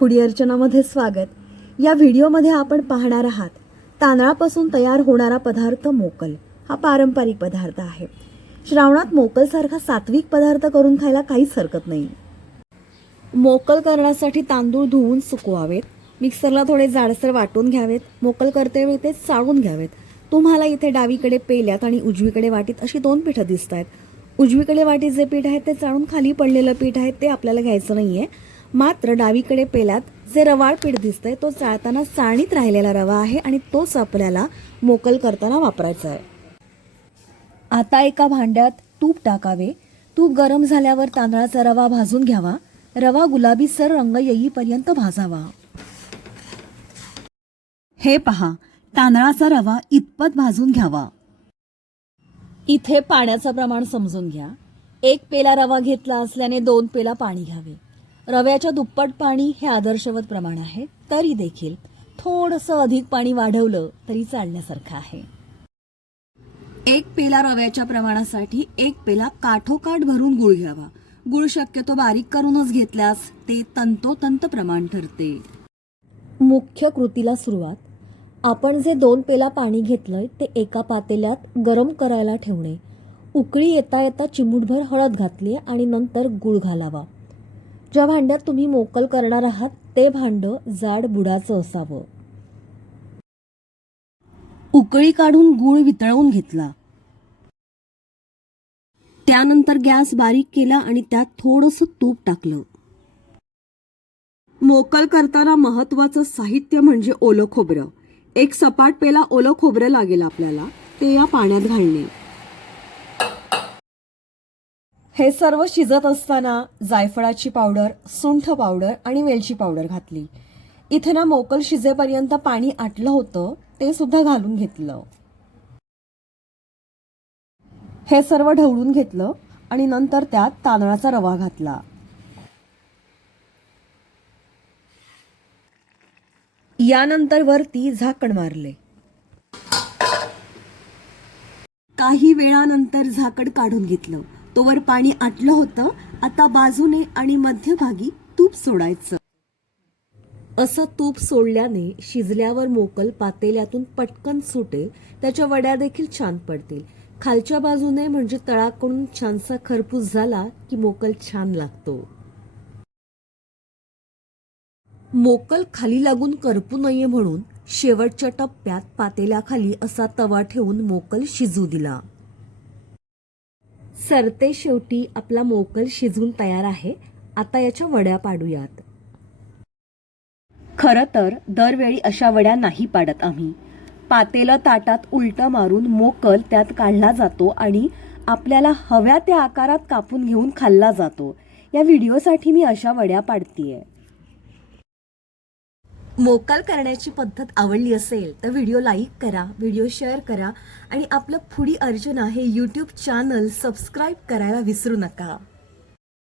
Foodie अर्चनामध्ये स्वागत। या व्हिडिओमध्ये आपण पाहणार आहात तांदळापासून तयार होणारा पदार्थ मोकल। हा पारंपरिक पदार्थ आहे। श्रावणात मोकल सारखा सात्विक पदार्थ करून खायला काहीच हरकत नाही। मोकल करण्यासाठी तांदूळ धुवून सुकवावेत, मिक्सरला थोडे जाडसर वाटून घ्यावेत, मोकल करतेवेळी ते चाळून घ्यावेत। तुम्हाला इथे डावीकडे पेल्यात आणि उजवीकडे वाटीत अशी दोन पीठं दिसतात। उजवीकडे वाटीत जे पीठ आहे ते चाळून खाली पडलेलं पीठ आहे ते आपल्याला घ्यायचं नाहीये। मात्र डावीकडे पेल्यात जे रवाळ पीठ दिसतंय तो चाळताना चाळणीत राहिलेला रवा आहे आणि तोच आपल्याला मोकल करताना वापरायचा आहे। आता एका भांड्यात तूप टाकावे। तूप गरम झाल्यावर तांदळाचा रवा भाजून घ्यावा। रवा गुलाबीसर रंग येईपर्यंत भाजावा। हे पहा, तांदळाचा रवा इतपत भाजून घ्यावा। इथे पाण्याचं प्रमाण समजून घ्या। 1 पेला रवा घेतला असल्याने 2 पेला पाणी घ्यावे। रव्याच्या दुप्पट पाणी हे आदर्शवत प्रमाण आहे, तरी देखील थोडंसं अधिक पाणी वाढवलं तरी चालण्यासारखं आहे। 1 पेला रव्याच्या प्रमाणासाठी 1 पेला काठोकाठ भरून गुळ घ्यावा। गुळ शक्यतो बारीक करूनच घेतल्यास ते तंतोतंत प्रमाण ठरते। मुख्य कृतीला सुरुवात। आपण जे 2 पेला पाणी घेतलंय ते एका पातेल्यात गरम करायला ठेवणे। उकळी येता येता चिमूटभर हळद घातली आणि नंतर गुळ घालावा। ज्या भांड्यात तुम्ही मोकल करणार आहात ते भांड जाड बुडाचं असावं। उकळी काढून गुळ वितळवून घेतला। त्यानंतर गॅस बारीक केला आणि त्यात थोडंसं तूप टाकलं। मोकल करताना महत्त्वाचं साहित्य म्हणजे ओलं खोबरं। 1 सपाट पेला ओलं खोबरं लागेल आपल्याला, ते या पाण्यात घालणे। हे सर्व शिजत असताना जायफळाची पावडर, सुंठ पावडर आणि वेलची पावडर घातली। इथे ना मोकल शिजेपर्यंत पाणी आटलं होतं ते सुद्धा घालून घेतलं। हे सर्व ढवळून घेतलं आणि नंतर त्यात तांदळाचा रवा घातला। यानंतर वरती झाकण मारले। काही वेळानंतर झाकण काढून घेतलं। तोवर पाणी आटलं होतं। आता बाजूने आणि मध्यभागी तूप सोडायचं। असं तूप सोडल्याने शिजल्यावर मोकल पातेल्यातून पटकन सुटेल, त्याच्या वड्या देखील छान पडतील। खालच्या बाजूने म्हणजे तळाकडून छानसा खरपूस झाला की मोकल छान लागतो। मोकल खाली लागून करपू नये म्हणून शेवटच्या टप्प्यात पातेल्याखाली असा तवा ठेवून मोकल शिजू दिला। सरते शेवटी आपला मोकल शिजून तयार आहे। आता याच्या वड्या पाडूयात। खरं तर दरवेळी अशा वड्या नाही पाडत आम्ही। पातेलं ताटात उलटं मारून मोकल त्यात काढला जातो आणि आपल्याला हव्या त्या आकारात कापून घेऊन खाल्ला जातो। या व्हिडिओसाठी मी अशा वड्या पाडतीये। मोकल करण्याची पद्धत आवडली असेल तर व्हिडिओ लाईक करा, व्हिडिओ शेअर करा आणि आपलं फूडी अर्चना हे YouTube चॅनल सबस्क्राईब करायला विसरू नका।